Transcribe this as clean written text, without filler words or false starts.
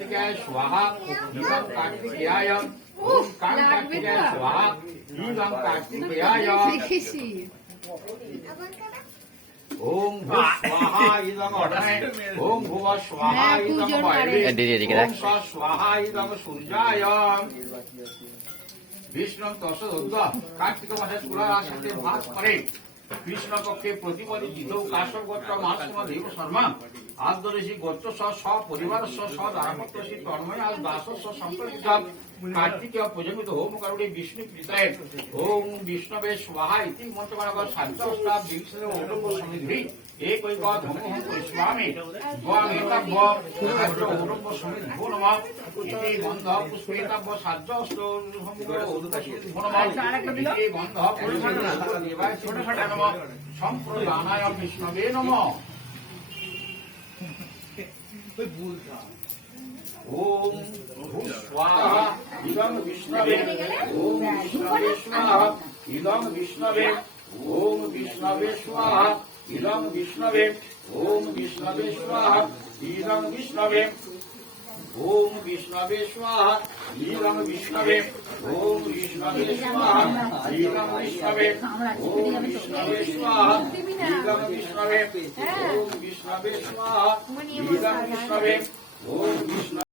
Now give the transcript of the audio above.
कार्तिकेय स्वाहा इदं कार्तिकेयाय ओम कां कार्तिकेय स्वाहा इदं कार्तिकेयाय ओम भूः स्वाहा इदं अग्नये ओम भुवः स्वाहा इदं वायवे ओम स्वः स्वाहा इदं सूर्याय विष्णु दशदुर्ग कार्तिक मासे तुला राशिते भाग करे কৃষ্ণ পক্ষে প্রতিপদী জিতৌ কাশ্যপ গোত্র মহাসম দেব শর্মা আদরেশী গোত্র সপরিবার সদারপত্রী তন্ময় আজ দাস সম্পর্কিত কার্তিকীয় প্রজমিত হোম কারুড়ে বিষ্ণু প্রীতায় ওম বিষ্ণবে স্বাহা ইতি মন্ত্রমানক শান্তস্তা বিংশে ঔরঙ্গ সমিধি একৈক ধম হোম করিষ্যামি ত্বমেতব্য রাজ্য ঔরঙ্গ সমিধি নম ইতি বন্ধ পুষ্পেতব্য সাজ্যস্ত সমগ্র ঔরঙ্গ সমিধি নম ইতি বন্ধ পুষ্পেতব্য দেবায় ছোটখাটো নম সম্প্রদানায় বিষ্ণবে নম ओम भूः स्वाहा इदं विष्णवे ओम विष्णवे स्वाहा इदं विष्णवे ओम विष्णवे स्वाहा इदं विष्णवे ओम विष्णवे स्वाहा इदं विष्णवे ओम विष्णवे स्वाहा इदं विष्णवे ओम विष्णवे स्वाहा इदं विष्णवे ओम विष्णवे स्वाहा इदं विष्णवे ओम विष्णवे स्वाहा इदं विष्णवे ओम विष्णु